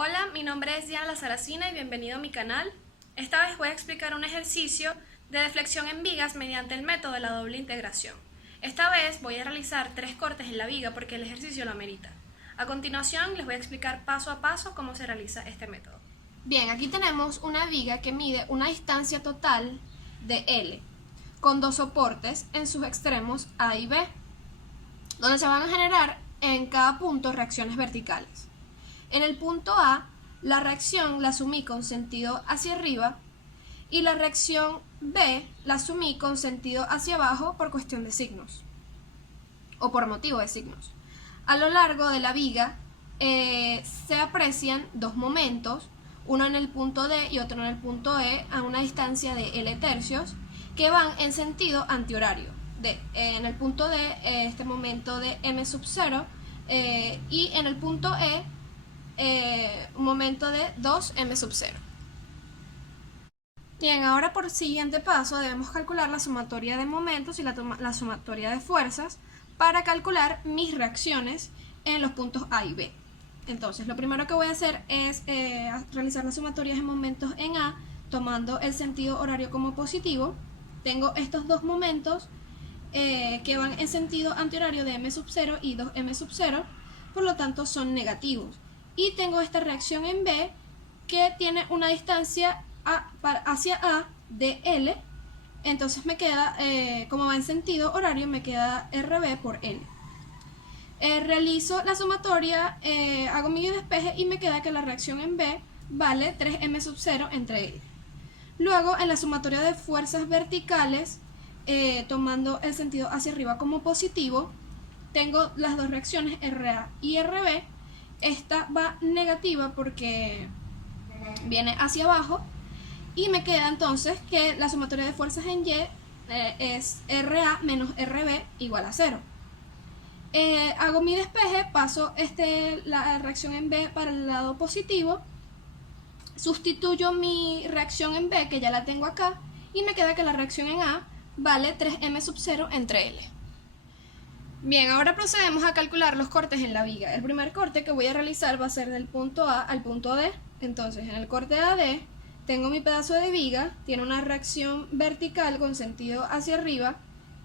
Hola, mi nombre es Diana La Saracina y bienvenido a mi canal. Esta vez voy a explicar un ejercicio de deflexión en vigas mediante el método de la doble integración. Esta vez voy a realizar 3 cortes en la viga porque el ejercicio lo amerita. A continuación les voy a explicar paso a paso cómo se realiza este método. Bien, aquí tenemos una viga que mide una distancia total de L, con 2 soportes en sus extremos A y B, donde se van a generar en cada punto reacciones verticales. En el punto A, la reacción la asumí con sentido hacia arriba y la reacción B la asumí con sentido hacia abajo por cuestión de signos o por motivo de signos. A lo largo de la viga se aprecian 2 momentos, uno en el punto D y otro en el punto E a una distancia de L tercios que van en sentido antihorario. En el punto D este momento de M sub 0 y en el punto E un momento de 2m sub 0. Bien, ahora por siguiente paso debemos calcular la sumatoria de momentos y la sumatoria de fuerzas para calcular mis reacciones en los puntos A y B. Entonces, lo primero que voy a hacer es realizar las sumatorias de momentos en A, tomando el sentido horario como positivo. Tengo estos 2 momentos que van en sentido antihorario de m sub 0 y 2m sub 0, por lo tanto son negativos. Y tengo esta reacción en B que tiene una distancia hacia A de L, entonces me queda, como va en sentido horario, me queda RB por L. Realizo la sumatoria, hago mi despeje y me queda que la reacción en B vale 3m sub 0 entre L. Luego, en la sumatoria de fuerzas verticales, tomando el sentido hacia arriba como positivo, tengo las 2 reacciones RA y RB. Esta va negativa porque viene hacia abajo y me queda entonces que la sumatoria de fuerzas en Y es RA menos RB igual a 0. Hago mi despeje, paso la reacción en B para el lado positivo, sustituyo mi reacción en B, que ya la tengo acá, y me queda que la reacción en A vale 3m sub 0 entre L. Bien, ahora procedemos a calcular los cortes en la viga. El primer corte que voy a realizar va a ser del punto A al punto D. Entonces, en el corte AD tengo mi pedazo de viga, tiene una reacción vertical con sentido hacia arriba,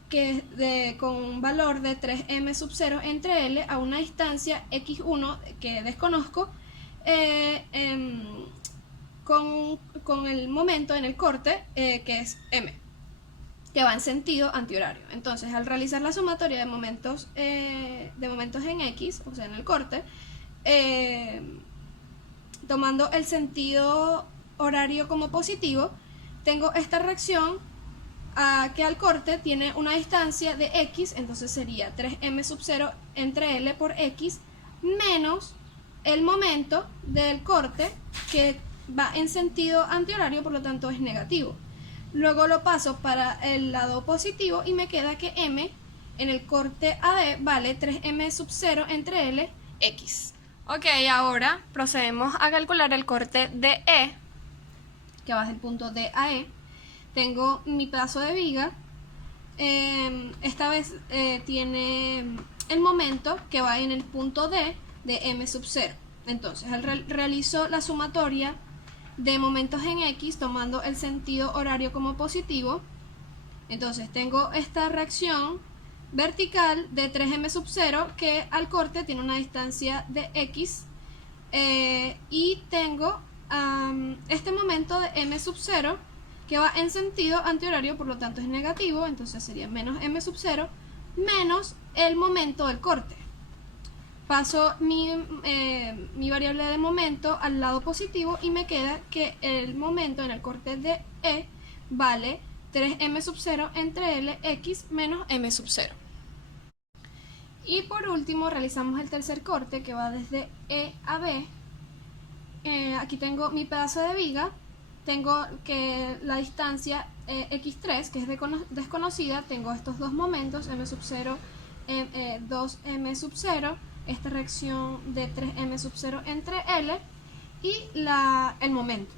que es con un valor de 3m sub 0 entre L a una distancia x1 que desconozco, con el momento en el corte que es m, que va en sentido antihorario. Entonces, al realizar la sumatoria de momentos en X, o sea, en el corte, tomando el sentido horario como positivo, tengo esta reacción que al corte tiene una distancia de X, entonces sería 3m sub 0 entre L por X menos el momento del corte que va en sentido antihorario, por lo tanto es negativo. Luego lo paso para el lado positivo y me queda que m en el corte AD vale 3m sub 0 entre L, X. Ok, ahora procedemos a calcular el corte DE, que va desde el punto D a E. Tengo mi pedazo de viga. Esta vez tiene el momento que va en el punto D de m sub 0. Entonces, realizo la sumatoria de momentos en X tomando el sentido horario como positivo. Entonces tengo esta reacción vertical de 3m sub 0 que al corte tiene una distancia de X, y tengo este momento de m sub 0 que va en sentido antihorario, por lo tanto es negativo, entonces sería menos m sub 0 menos el momento del corte. Paso mi variable de momento al lado positivo y me queda que el momento en el corte de E vale 3m sub 0 entre L, X menos m sub 0. Y por último realizamos el tercer corte que va desde E a B. Aquí tengo mi pedazo de viga, tengo que la distancia x3, que es desconocida, tengo estos 2 momentos, m sub 0, 2m sub 0, esta reacción de 3m sub 0 entre L y el momento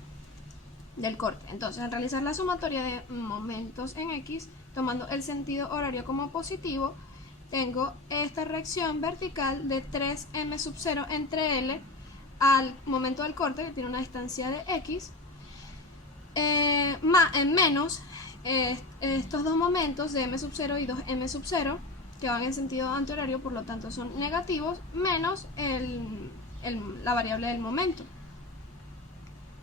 del corte. Entonces, al realizar la sumatoria de momentos en X, tomando el sentido horario como positivo, tengo esta reacción vertical de 3m sub 0 entre L al momento del corte, que tiene una distancia de x, menos estos dos momentos de m sub 0 y 2m sub 0, que van en sentido antihorario, por lo tanto son negativos, menos la variable del momento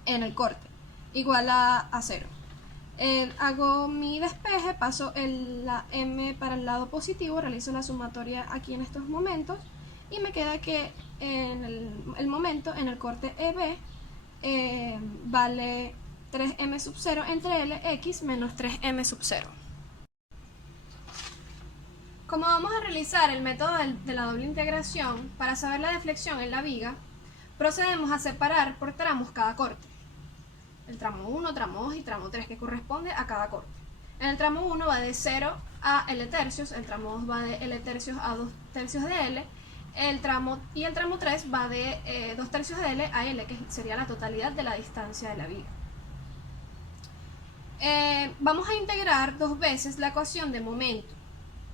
en el corte, igual a 0. Hago mi despeje, paso la m para el lado positivo, realizo la sumatoria aquí en estos momentos y me queda que en el momento en el corte EB vale 3m sub 0 entre Lx menos 3m sub 0. Como vamos a realizar el método de la doble integración, para saber la deflexión en la viga, procedemos a separar por tramos cada corte. El tramo 1, tramo 2 y tramo 3, que corresponde a cada corte. En el tramo 1 va de 0 a L tercios, el tramo 2 va de L tercios a 2 tercios de L, el tramo 3 va de 2 tercios de L a L, que sería la totalidad de la distancia de la viga. Vamos a integrar dos veces la ecuación de momento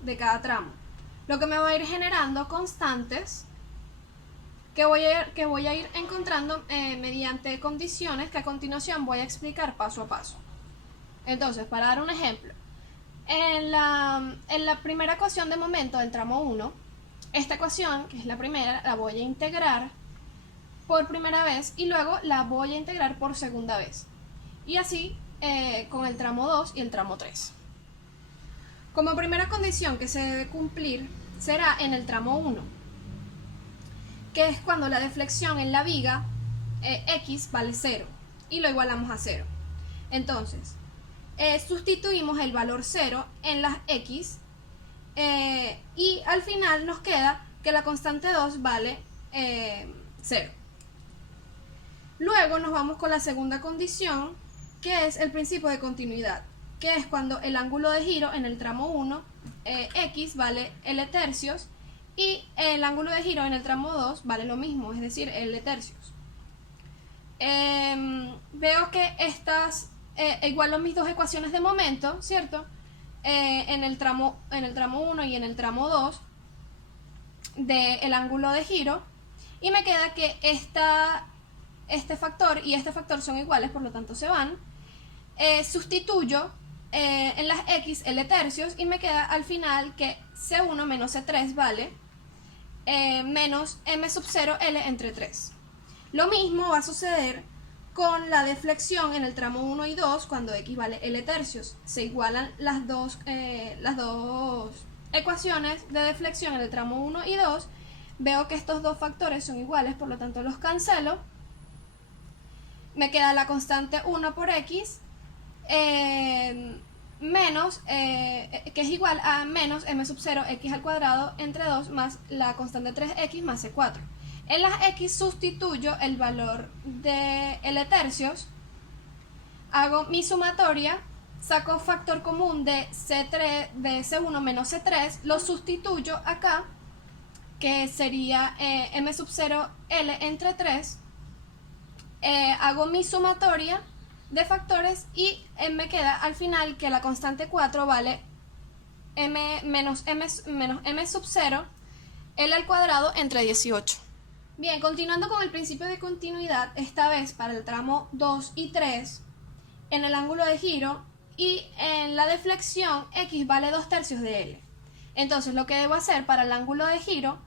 de cada tramo, lo que me va a ir generando constantes que voy a ir encontrando mediante condiciones que a continuación voy a explicar paso a paso. Entonces, para dar un ejemplo, en la primera ecuación de momento del tramo 1, esta ecuación, que es la primera, la voy a integrar por primera vez y luego la voy a integrar por segunda vez. Y así con el tramo 2 y el tramo 3. Como primera condición que se debe cumplir será en el tramo 1, que es cuando la deflexión en la viga x vale 0 y lo igualamos a 0. Entonces, sustituimos el valor 0 en las x y al final nos queda que la constante 2 vale 0. Luego nos vamos con la segunda condición, que es el principio de continuidad, que es cuando el ángulo de giro en el tramo 1, x vale L tercios, y el ángulo de giro en el tramo 2 vale lo mismo, es decir, L tercios. Veo que estas igualan mis dos ecuaciones de momento, ¿cierto? En el tramo 1 y en el tramo 2 del ángulo de giro, y me queda que este factor y este factor son iguales, por lo tanto se van. Sustituyo en las x L tercios y me queda al final que C1 menos C3 vale menos m sub 0 L entre 3. Lo mismo va a suceder con la deflexión en el tramo 1 y 2 cuando x vale L tercios. Se igualan las dos ecuaciones de deflexión en el tramo 1 y 2. Veo que estos dos factores son iguales, por lo tanto los cancelo. Me queda la constante 1 por x menos, que es igual a menos m sub 0 x al cuadrado entre 2 más la constante 3x más c4. En las x sustituyo el valor de L tercios, hago mi sumatoria, saco factor común de C1 menos C3, lo sustituyo acá, que sería m sub 0 L entre 3, hago mi sumatoria de factores y me queda al final que la constante 4 vale menos m sub 0 L al cuadrado entre 18. Bien, continuando con el principio de continuidad, esta vez para el tramo 2 y 3, en el ángulo de giro y en la deflexión x vale 2 tercios de L. Entonces lo que debo hacer para el ángulo de giro,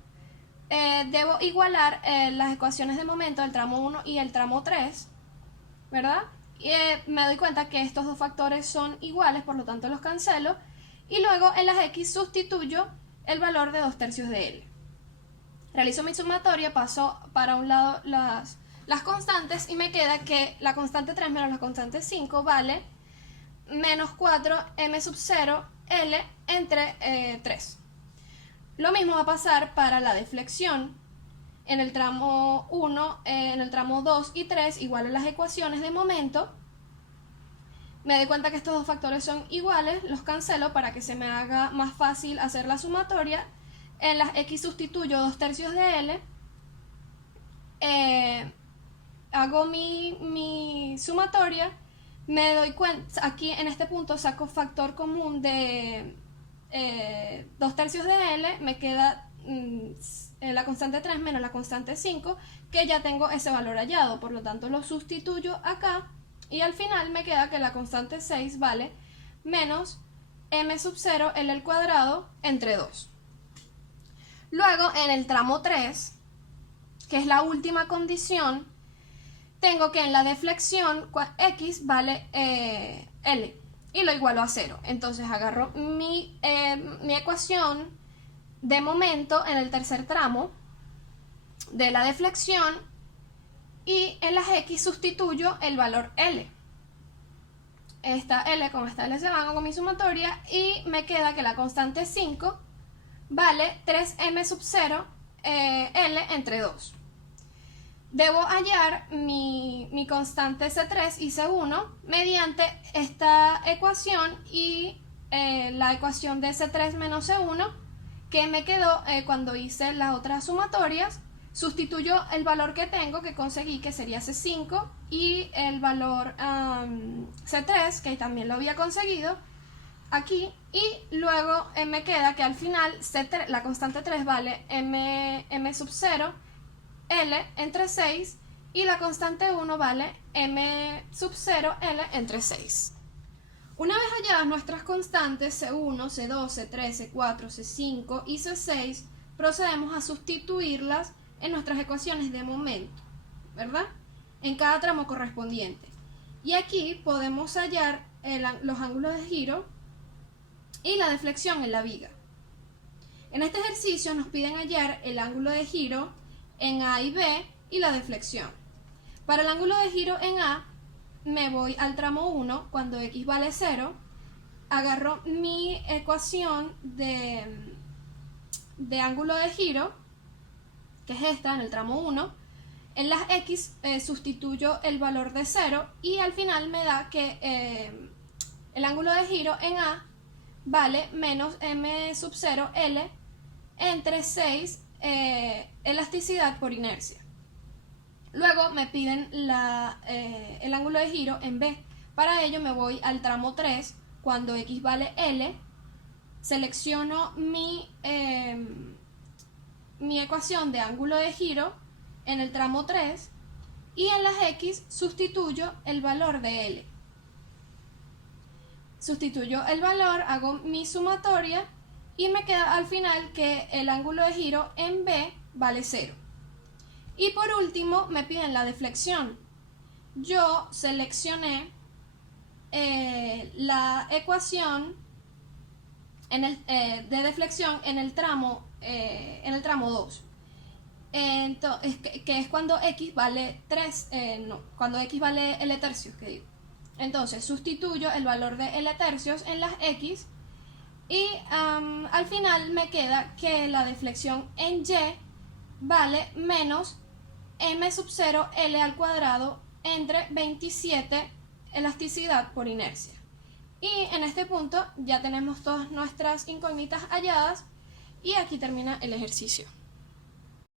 debo igualar las ecuaciones de momento del tramo 1 y el tramo 3, ¿verdad? Y me doy cuenta que estos dos factores son iguales, por lo tanto los cancelo, y luego en las x sustituyo el valor de 2 tercios de L. Realizo mi sumatoria, paso para un lado las constantes y me queda que la constante 3 menos la constante 5 vale menos 4 m sub 0 L entre 3. Lo mismo va a pasar para la deflexión. En el tramo 1, en el tramo 2 y 3 igualen las ecuaciones de momento. Me doy cuenta que estos dos factores son iguales, los cancelo para que se me haga más fácil hacer la sumatoria. En las x sustituyo 2 tercios de L. Hago mi sumatoria. Me doy cuenta, aquí en este punto saco factor común de 2 tercios de L. Me queda la constante 3 menos la constante 5, que ya tengo ese valor hallado, por lo tanto lo sustituyo acá y al final me queda que la constante 6 vale menos m sub 0 L al cuadrado entre 2. Luego en el tramo 3, que es la última condición, tengo que en la deflexión x vale L y lo igualo a 0. Entonces agarro mi ecuación de momento en el tercer tramo de la deflexión y en las x sustituyo el valor L. Esta L como esta L se van con mi sumatoria y me queda que la constante 5 vale 3m sub 0 L entre 2. Debo hallar mi constante C3 y C1 mediante esta ecuación y la ecuación de C3 menos C1 que me quedó cuando hice las otras sumatorias. Sustituyo el valor que tengo, que conseguí, que sería C5, y el valor C3, que también lo había conseguido, aquí, y luego me queda que al final C3, la constante 3 vale m sub 0 L entre 6 y la constante 1 vale m sub 0 L entre 6. Una vez halladas nuestras constantes C1, C2, C3, C4, C5 y C6, procedemos a sustituirlas en nuestras ecuaciones de momento, ¿verdad? En cada tramo correspondiente. Y aquí podemos hallar los ángulos de giro y la deflexión en la viga. En este ejercicio nos piden hallar el ángulo de giro en A y B y la deflexión. Para el ángulo de giro en A, me voy al tramo 1 cuando x vale 0, agarro mi ecuación de ángulo de giro, que es esta en el tramo 1, en las x sustituyo el valor de 0 y al final me da que el ángulo de giro en A vale menos m sub 0 L entre 6 elasticidad por inercia. Luego me piden el ángulo de giro en B. Para ello me voy al tramo 3 cuando x vale L, selecciono mi ecuación de ángulo de giro en el tramo 3 y en las x sustituyo el valor de L. Sustituyo el valor, hago mi sumatoria y me queda al final que el ángulo de giro en B vale 0. Y por último me piden la deflexión. Yo seleccioné la ecuación de deflexión en el tramo 2. Entonces, que es cuando x vale 3, cuando x vale L tercios, que digo. Entonces sustituyo el valor de L tercios en las x y al final me queda que la deflexión en Y vale menos m sub 0 L al cuadrado entre 27 elasticidad por inercia. Y en este punto ya tenemos todas nuestras incógnitas halladas y aquí termina el ejercicio.